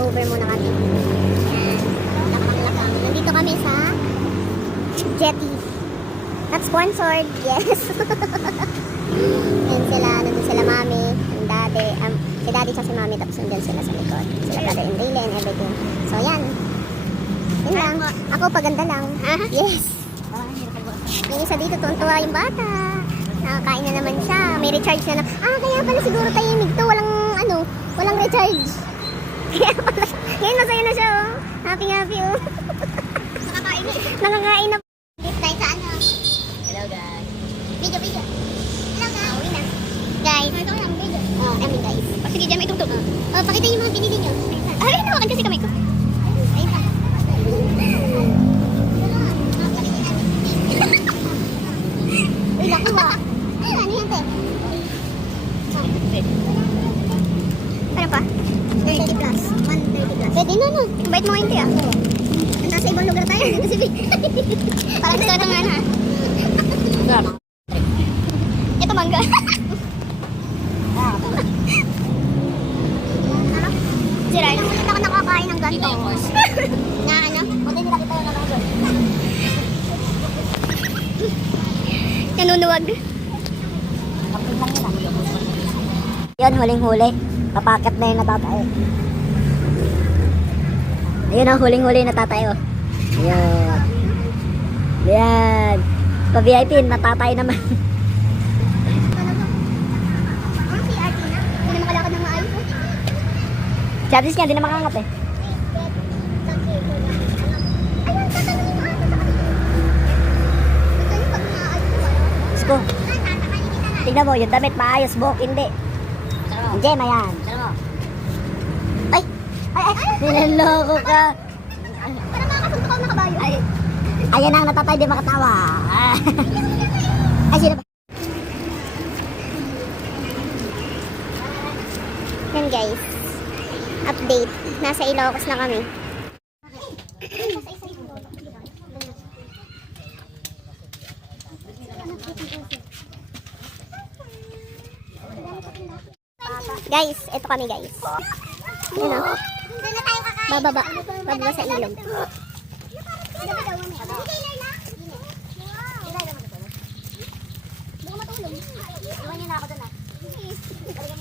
Over muna kami. Ayan. Lakang-lakang. Nandito kami sa Jetty. Not sponsored. Yes. Ayan sila. Nandun sila mami. Ang daddy. Si daddy sa si mami. Tapos nandun sila sa likod. Sila brother and Rayla and everything. So yan. Yun lang. Ako paganda lang. Yes. Yung isa dito, tuwan-tuwa yung bata. Nakakain na naman siya. May recharge na kaya pala siguro tahimik to. Walang recharge. Kaya pala. Ngayon masaya na siya, oh. Happy, oh. Nakakain na. Nakakain na. Dito tayo sa ano. Hello, guys. Video. Hello, guys. Uwi na. Guys. Ito lang, video. Guys. Sige, dyan may tugtog. Pakita yung mga binili nyo. Ay, nawakan kasi kamay ko. Ayun pa. Uy, nakuha. Ano yan, te? Ano pa? 30 plus. 130 plus. Pwede na, no? Bait mo hindi, Nasa ibang lugar tayo. Dito si Vic. Parang gusto na nga na. Ito, mangga. Si Ryan. Ulit ako nakakain ng ganito. Na ano? Buti nila kita yung naman. Nanunuwag. Yun, huling-huli. Papaket na yung natatayo. Ayun ang huling-huli natatayo. Ayan. Ayan. Pa-VIP, natatayo naman. Si Artie na? Hindi na makalakad ng maayos. Si Artie niya, hindi na makangat eh. Ayun, tatanungin mo ata sa kanila. Ito yung pag maayos ko. Sko. Tignan mo, yung damit maayos, buhok hindi. Gemma yan. Ay! Niloloko ka. Para makakasunto ka na kabayo. Ayan ang natatay, di makatawa. Ay, sino ba? Yan guys. Update. Nasa Ilocos na kami. Guys, ito kami guys. Yun o. Bababa. Bababa sa ilog.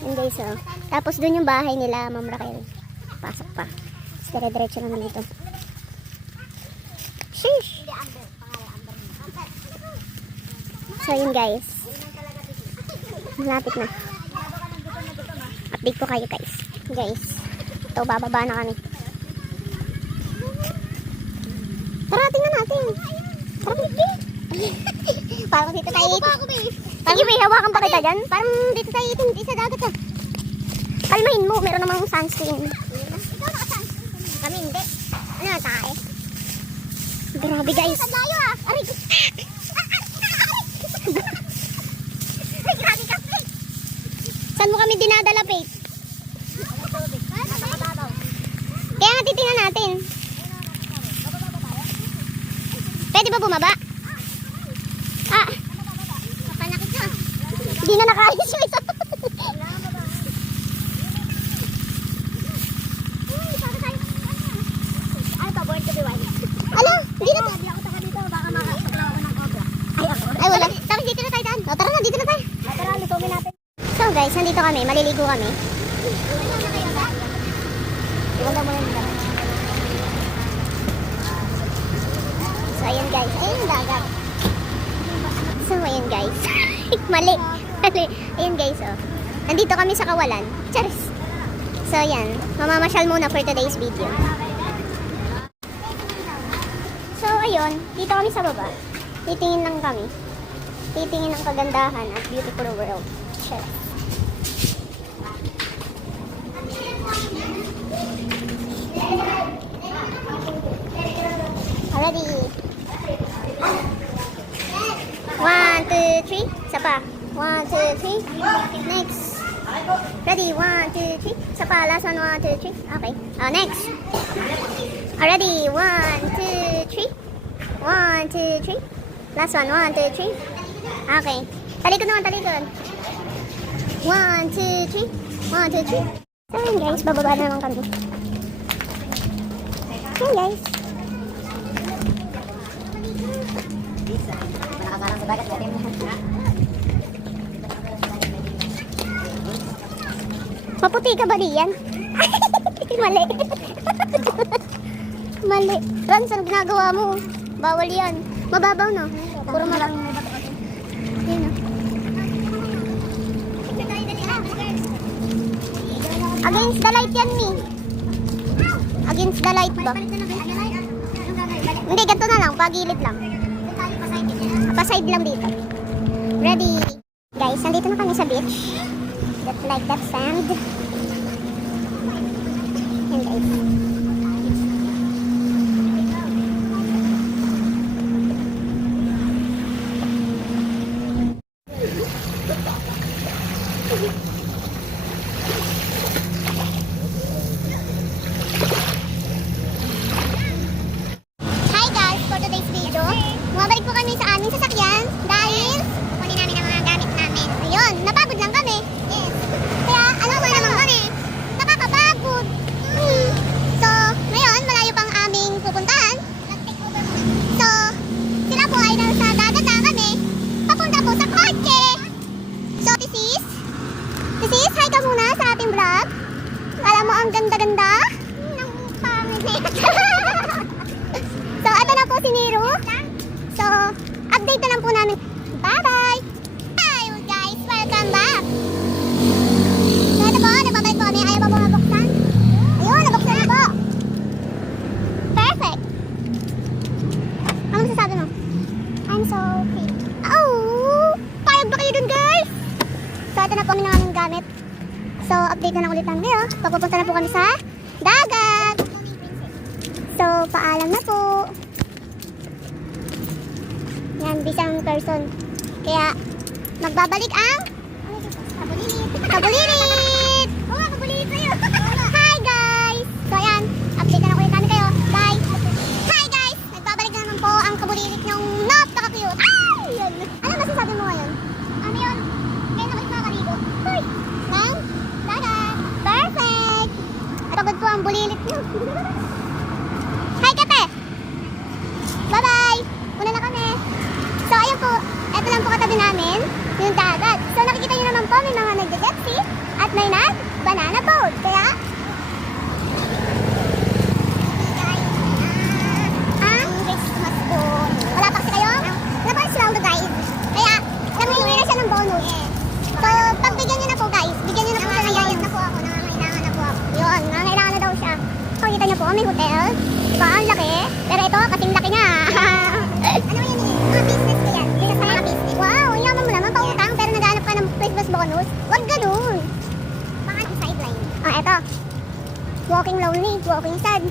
Yun guys o. Tapos dun yung bahay nila, Ma'am Raquel. Pasok pa. Dire-diretso naman dito. Sheesh! So yun guys. Malapit na. Update ko kayo guys. Ito, bababa na kami. Tara, tingnan natin. Tara, Vicky. Parang dito tayo itin. Sige, may hawakan pa kita dyan. Parang dito tayo itin. Di sa dagat ah. Kalmahin mo, meron namang sunscreen. Ikaw naka-sunscreen. Kami hindi. Ano na tayo? Grabe guys. Tayo ah. Aray. Grabe ka, Faith. Saan mo kami dinadala, Faith? Kaya nga titingnan natin. Pwede ba bumaba? Napanakit ka. Hindi na nakaalis yung isa. Ano pa, born to be wild? Ala, hindi na. Ay, wala. Tapos dito na tayo daan. Tara na, dito na tayo. Tara, lutumin natin. So guys, nandito kami. Maliligo kami. So ayan guys, ayun yung dagat. So ayan guys. Mali. Ayan guys oh. Nandito kami sa Kawalan. Charis. So ayan, mamamasyal muna for today's video. So ayun, dito kami sa baba. Titingin lang kami. Titingin ng kagandahan at beautiful world. Charis. Ready? 1, 2, 3. Isa pa. 1, 2, 3. Next. Ready? 1, 2, 3. Isa pa. Last one. 1, 2, 3. Okay. Next. Ready? 1, 2, 3. 1, 2, 3. Last one. 1, 2, 3. Okay. Talikod naman, talikod. 1, 2, 3. 1, 2, 3. So yun guys, bababa na naman kami. Yan guys. Maputi ka ba diyan? Mali. Mali. Rans, ano ginagawa mo? Bawal yan. Mababaw no? Puro malang. Yan o. Against the light yan, Mi. Against the light ba? Hindi, ganito na lang. Pagilid lang. Pa-side lang dito. Ready? Guys, nandito na kami sa beach. Just like that sand. Yan guys. Hi guys, for today's video, bumabalik po kami sa aming sasakyan dahil kunin namin ang mga gamit namin. Ayun, napagod lang kami. Yes. Kaya ano ba naman kami? Nakakapagod. So, ngayon, malayo pang aming pupuntahan. So, sila po ay nasa dagat na kami. Papunta po sa kotse. So, this is, hi ka muna sa ating vlog. Alam mo, ang ganda-ganda. Nang pangit na So, ito na po si Nero. So, update na lang po namin. Bye-bye! Hi guys! Welcome back! So, ito po, nagbabalik po kami. Ayaw pa po mabuksan. Ayun, nabuksan na po. Perfect! Ano masasabi mo? I'm so free. Oh! Payag ba kayo dun, guys? So, ito na po ang aming gamit. So, update na lang ulit namin kayo. Papupunta na po kami sa dagat. So, paalam na po. Yan, bisang person. Kaya, magbabalik ang kabulilit. Kabulilit! Oo nga, kabulilit sa'yo. Hi guys! So, ayan, update na lang ulit namin kayo. Bye! Hi guys! Nagbabalik na naman po ang kabulilit niyong napaka-cute. Ay! Yan. Ano masasabi mo ngayon? Ano yun? Kaya na ulit makakaligo. Hoy! Nang? Dagat! Perfect! At pagod po ang bulilit niyo. Hi, Kate! Bye-bye! Una na kami. So, ayun po. Ito lang po katabi namin, yung dagat. So, nakikita nyo naman po, may mga nag-jet ski at may nag-banana boat. Kaya, Christmas po. Wala pa kasi kayo? Wala pa sila the guys. Kaya, namimili na siya ng bonus. So, pagbigyan nyo na po guys. Bigyan nyo na po siya ng bonus. Na po ako, nangangailangan na po ako. Yun, nangangailangan na daw siya. So, kita nyo po, may hotel. Diba, ang laki. Pero ito, kasing laki niya. Ano yan eh? Mga business ko yan. Isa sa mga business. Wow, yaman mo naman pautang pero naghanap ka ng Christmas bonus. Huwag ganun. Baka ang sideline. Ah, eto. Walking lonely, walking sad.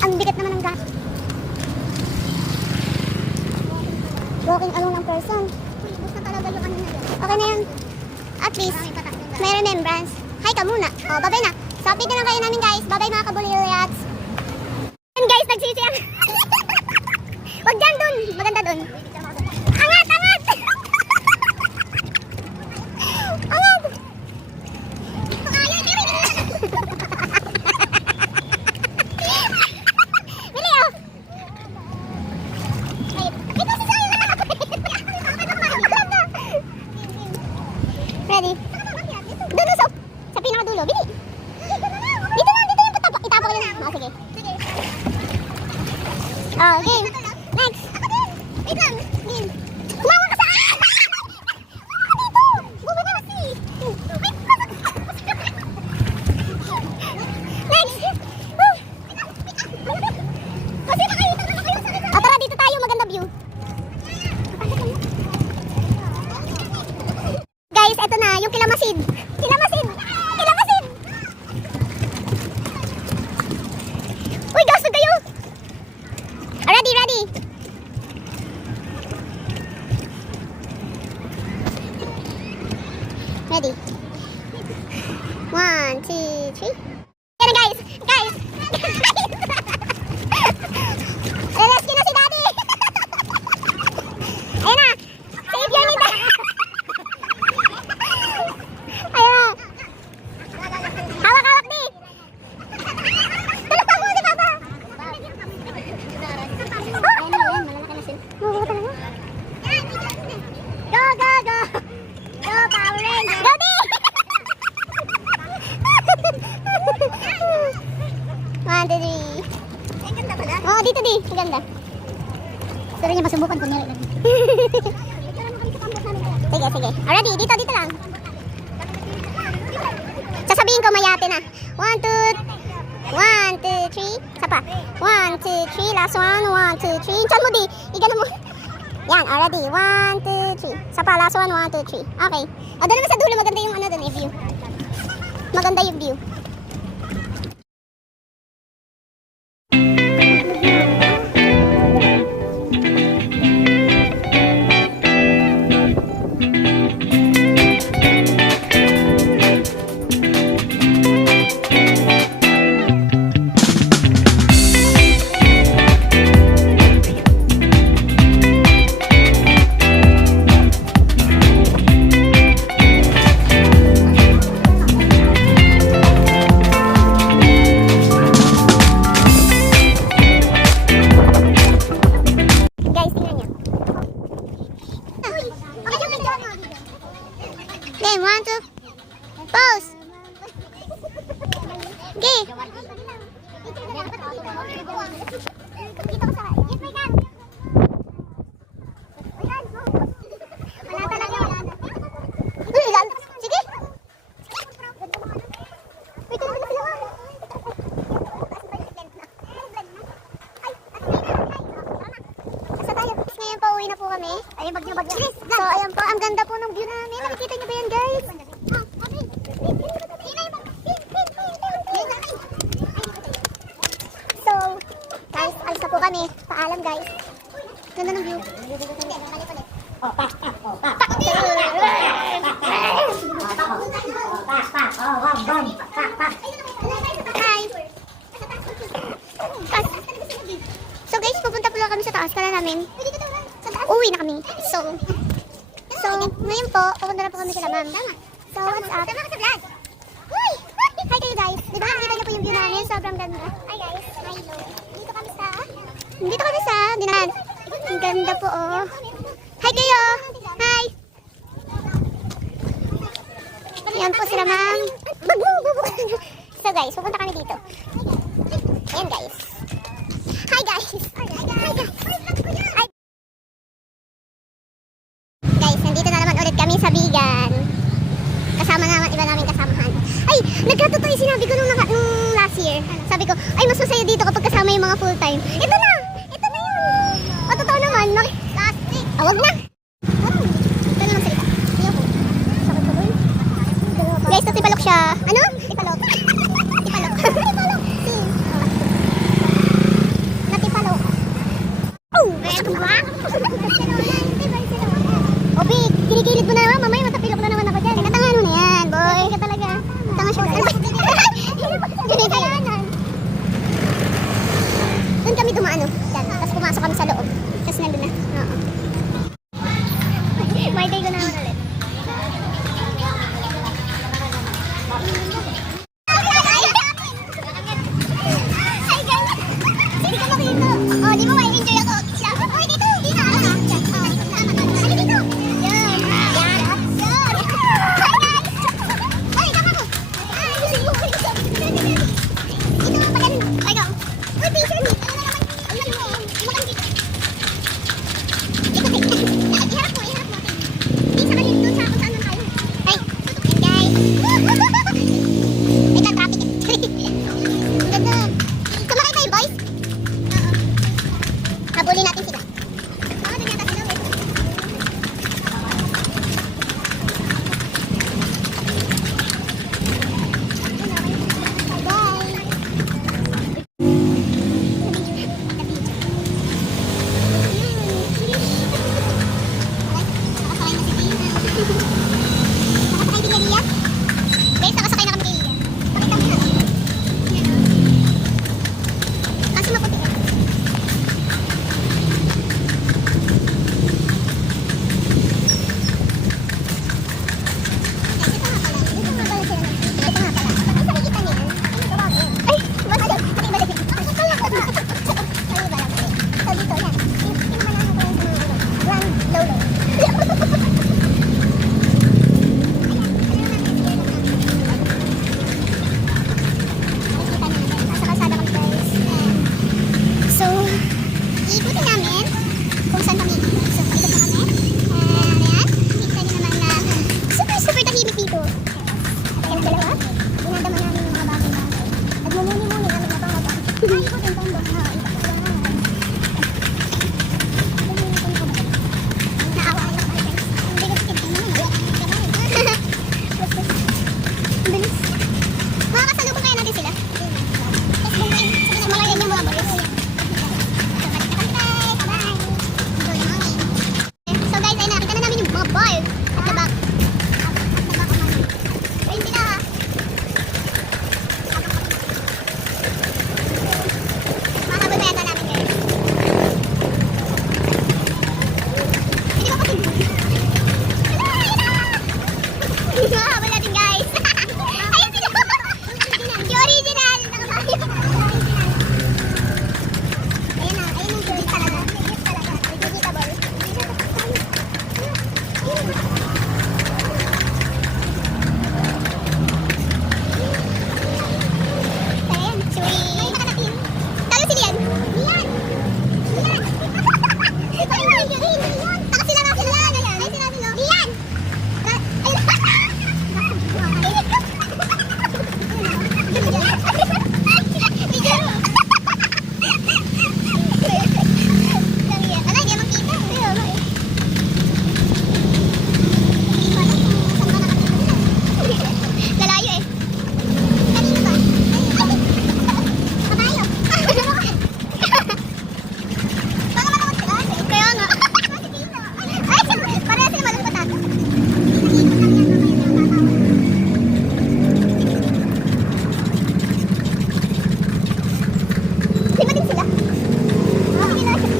Ang bigat naman ng gas. Walking alone ang person. Bus na talaga yung kanina dyan. Okay na yun. At least, may remembrance. Hi ka muna. O, bye-bye na. So, update na lang kayo namin guys. Bye-bye mga kabuliliyats. Yan guys, nagsisiyang. Wag dyan dun. Maganda dun. Angat, angat! Angat! Bili oh! Ito si Soy! Ready? Doon sa pinakadulo. Bili! Dito na yung itapo ko yun. Oh, sige. Oh, game. Next. Ako din. Wait lang. Game. Kumawa ka sa... Dito! Bumaba kasi. Next. Kasi na kayo. Tara, dito tayo. Maganda view. Guys, eto na. Yung kilamasid. Kilamasid. Kilamasid. Uy, gasog kayo. Ready, ready. Ready. 1, 2, 3. Yan na guys. Guys. Rescue na si Daddy. Ayan na. Save your need. Ayan na. Hawak-hawak di. 1, 2, 1, 2, 3. Isa pa. 1, 2, 3. Last one. 1, 2, 3. Chan mo di. Igano mo. Yan, already. 1, 2, 3. Isa pa. Last one. 1, 2, 3. Okay. O, doon naman sa dulo. Maganda yung ano doon, view. Maganda yung view. Guys, tingnan nyo. Game, 1, 2. Pause. Okay. Sige. Ngayon pa uwi na po kami. Ayun, bagyo. So, ayun po. Ang ganda po ng view namin. Nakikita niyo ba yan, guys? So, guys, alis na po kami. Paalam, guys. Ganda ng view. Hi. So guys, pupunta po lang kami sa taas. Kala namin, uwi na kami. So, ngayon po, pupunta na po kami sila, ma'am. So, what's up? Hi kayo guys. Diba nakikita niyo po yung view namin? Sobrang ganda. Hi guys. Hello. Dito kami sa Dinahan. Ang ganda po, oh. Hi kayo. Hi. Yan po sila, ma'am. So guys, pupunta kami dito. Ayan guys. Hi guys. Hi guys. Hi. Guys, nandito na naman ulit kami sa Bigan. Kasama naman iba naming kasamahan. Ay, nagkatotoo yung sinabi ko nung last year. Sabi ko, ay mas masaya dito kapag kasama yung mga full time. Ito na! Ito na yun! O, totoo naman. Plastic. Wag na. Ito na lang salita. Sakit ko doon. Guys, ito tipalok siya. Ano? Tipalok. Tipalok. Tipalok. Natipalok. Oh! Masakit ba? O, Big, kinikilid mo na naman. Mamaya matapilok na naman ako dyan. Natangan mo na yan, boy. Ka talaga. Tanga siya. Ganyan. Doon kami dumaan, oh. Yan. Tapos pumasok kami sa loob. Tapos nandun na. Oo. Birthday ko naman ulit. Hi guys! Hindi ka makita. Oh, di mo ma-enjoy ako. Oh, dito! Dito! Ano dito? Yan! Yan! Hi guys! Ay, tama ko! Dito nga pa ganun. Ay, go! Uy, patient! Ano na naman? Ano na naman? Iwakan dito. Ikot eh. Iharap mo, iharap mo. Di sa kanil doon sa kung saan man tayo. Ay! Yan guys! Wait lang, traffic eh. Ang ganda. Kumakay tayo, boys? Oo. Habulin natin sila. Oo, doon yata sila. Nakasakay din Lia. Guys, nakasakay na kami kay Lia. Pakita mo na. Kasi maputi. So, ikutin namin kung saan kami ikot. So, ikot na kami. Ayan. Kita nyo naman na super tahimik dito. At ayan ang dalawa. Dinadama namin yung mga bagay-bagay. Bilis. Makakasalubong kaya natin sila. Malayan yung mga boys. So guys, ay nakita na namin yung mga boys at the back. Ayun sila ha. Makakabot na yata namin guys. Hindi ko kasi. Makakabot natin guys. Ayun sila. Yung original. Ayun na, ayun yung cute talaga. Cute talaga. Vegetable. Ayan, sweet. Tayo si Lian. Lian! Lian! Taka sila nga sila. Ayun sila sila. Lian! Lalayo eh. Kanino ba? Kabayo. Baka malungkot sila. Kaya nga. Ay, pareha sila malungkot ata. Lima din sila. Hindi nila siya.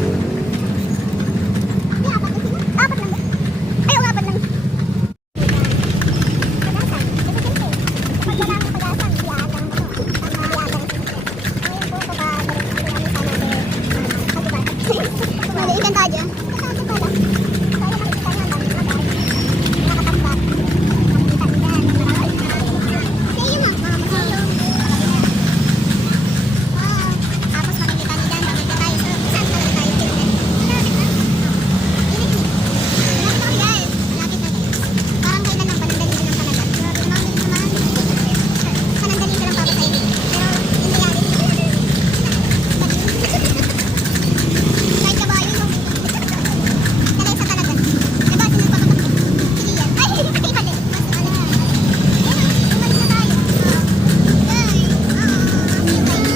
May apat na sila. Apat lang ba? Ay, oo, apat lang. Pag-asan. Ito siyempre. Pag wala ang pag-asan, biyaan lang mo. Biyaan lang siyempre. Ngayon po, kapag direct ang namin sa ikan tayo. Kasi pala. Kaya makikita nyo ang dami mga guys. Nakatambak. Makikita nyo yan. Kasi yun mga masayo. Wow. Tapos makikita nyo dyan. Bakit tayo? Saan talaga tayo? Init ni. Guys. Lapit na guys. Parang kailan lang panandali lang talaga. Grabe naman naman. Panandali ka lang papatay. Pero hindi yan. Kahit kabayo no. Talay sa talaga. Diba sinagpapatak? Hindi yan. Ay! Ay pali. Mas ano yan. Ayun o. Umalis na tayo. Guys.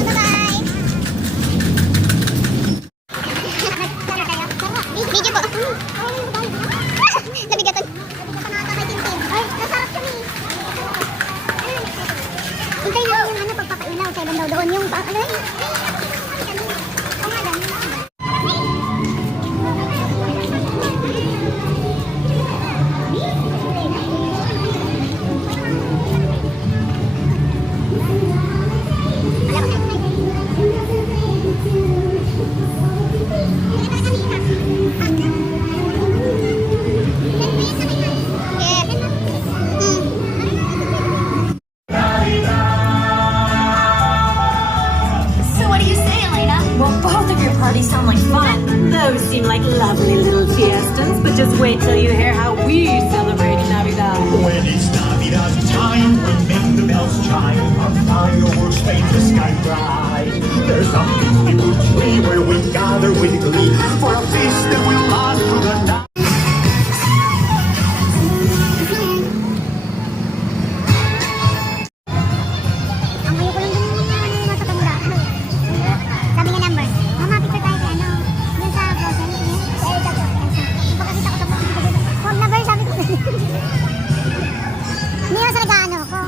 Bye-bye. Video po. Nabigatan. Ay, nasarap kami. Hintay natin yung ano pagpapailaw sa ibang daw doon yung ano yun. Oh my God. So what do you say, Elena? Well, both of your parties sound like fun. Those seem like lovely little fiestas, but just wait till you hear how we celebrate Navidad. When it's Navidad time, we make the bells chime, our fireworks paint the sky bright. There's a beautiful tree where we gather with glee for a feast that will last through the night. Ang ayoko lang din yung matatanda. Sabi nga number, mama picture tayo kay ano, dun sa frozen. Ay, ito po. Ipakakita ko sa frozen. Huwag number, sabi ko. Hindi na sa nag-ano ko.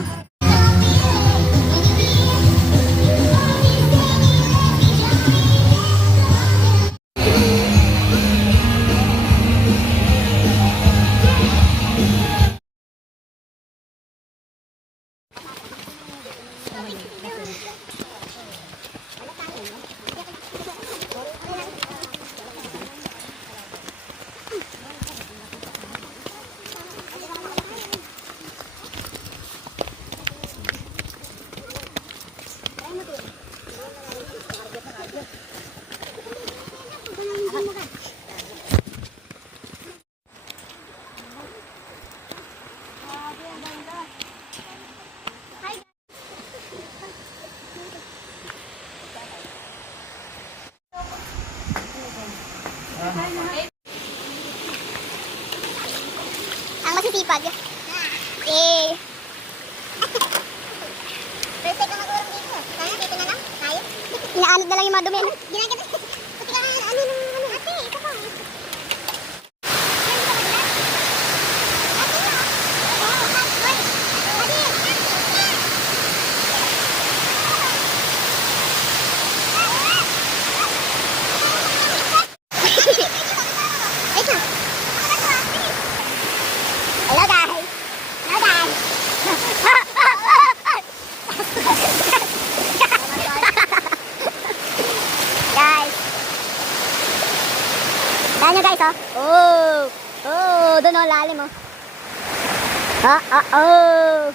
masipag. Eh. Perfect ang mag-urong dito. Kaya, dito na lang. Tayo. Inaanod na lang yung mga dumi. Ginagano. Puti ka ano. Ate, ito pa. Hello guys. Hello guys. Guys. Tingnan nyo guys, oh. Oh, doon oh, lalim oh. Oh.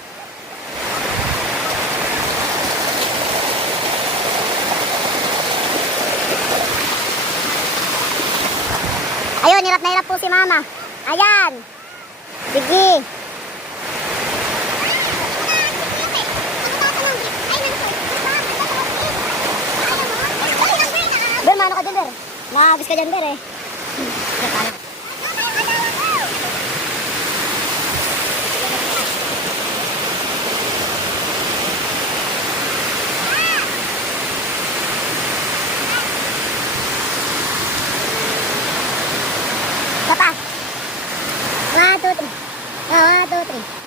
Ayun, hirap na hirap po si mama. Ayan. Sige. Ber, mano ka dyan, Ber? Nagis ka dyan, Ber eh. Papa. 1, 2, 3. Oh, 1, 2, 3.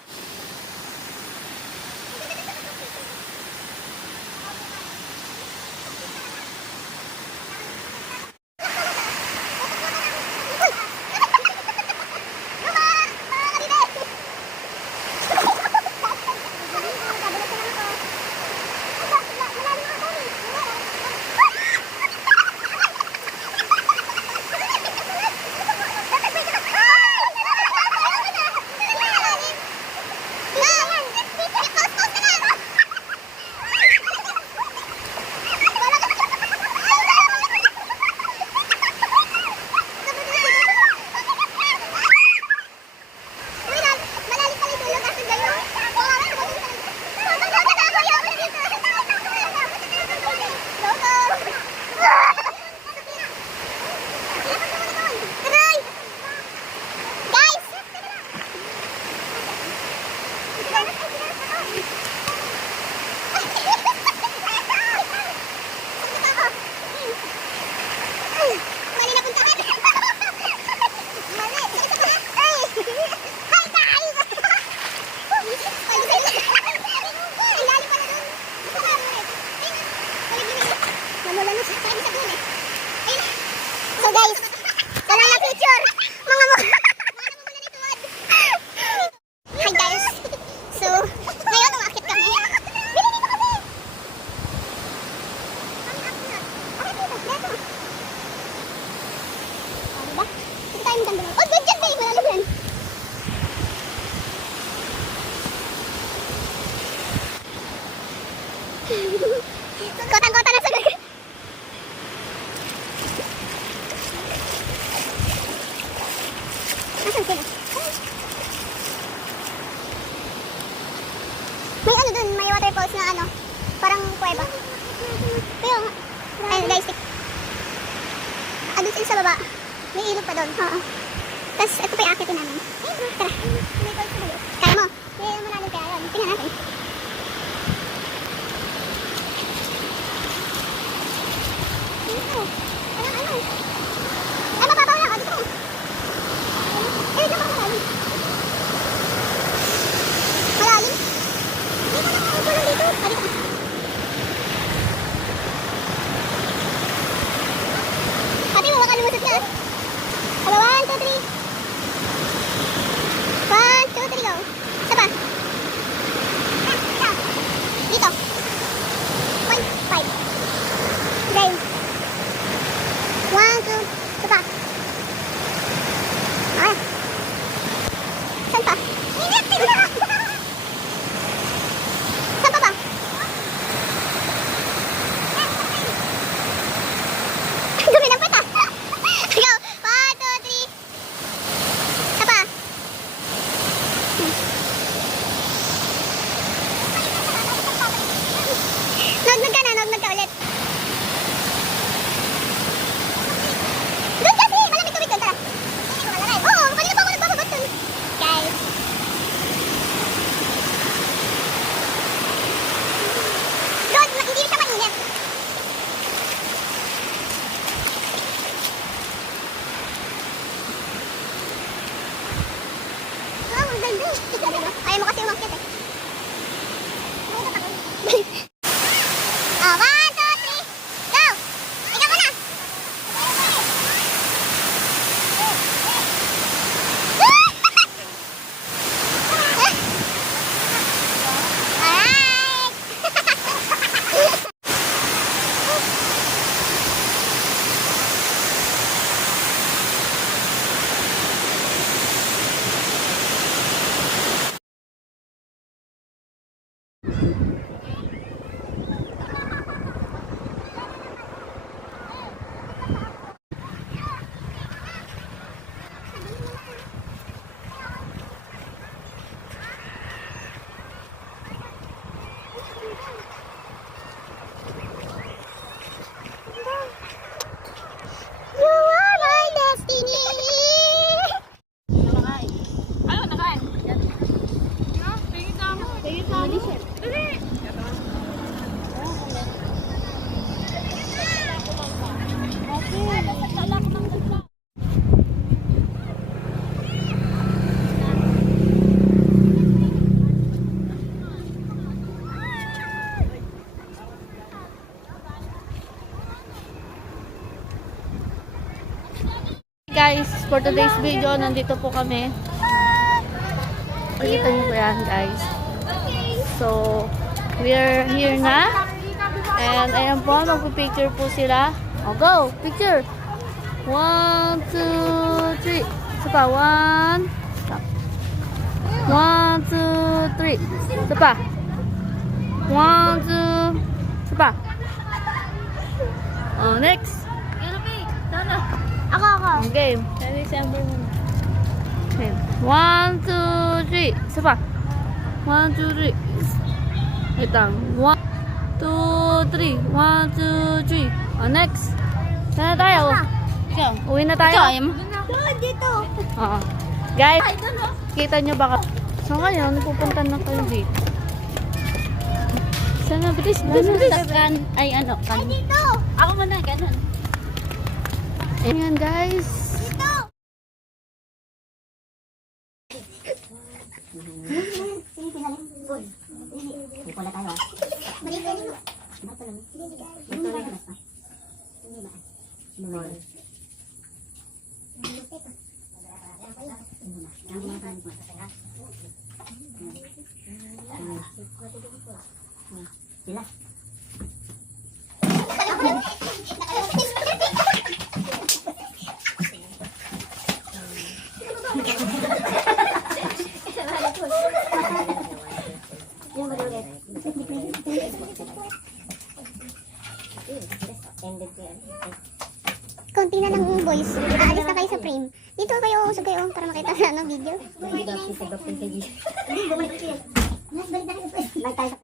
So guys, wala na picture. Mga mukha. Hi guys. So, ngayon umakit kami. Bili dito kasi. Diba? Hindi tayo maganda. Oh, good job babe. Malalim yan. Kotang-kota na sa gagawin. Nasaan sila? May ano dun, may waterfalls na ano, parang kuweba. Pero nga, ayun guys, doon sa baba, may ilog pa doon. Oo. Tapos ito pa yung akitin namin. Tara. Kaya mo? Kaya mo natin kaya yun. Tingnan natin. Ano? Ay, mababaw lang. Dito. Eh, dito pa malalim. Malalim? Dito na. Ako lang dito. Dito. Ate, huwag ka lumusot na. Hello, 1, 2, 3. 1, 2, 3, go. Isa pa. Oh, 1, 2, 3, go! Ikaw muna! Alright! You are my destiny. Guys, for today's video, nandito po kami. Nakita niyo ba yan, guys? So, we're here na. And ayan po, magpipicture po sila. Oh, go! Picture! 1, 2, 3. Isa pa. 1. Stop. 1, 2, 3. Isa pa. 1, 2. Isa pa. Oh, next. Ako. Game. December muna. Okay. 1, 2, 3. Isa pa. 1, 2, 3. Wait lang. 1, 2, 3. 1, 2, 3. Oh, next. Saan na tayo? Ikaw. Uwi na tayo? Dito. Oo. Guys, kita nyo baka. So ngayon, pupunta na kayo dito. Sana, bilis. Ay, ano? Dito. Ako muna, ganun. Ayan, guys. Konti na ng boys. Aalis na kayo sa frame. Dito kayo, usog kayo para makita sa video. Hindi, bumalik kayo. Balik tayo.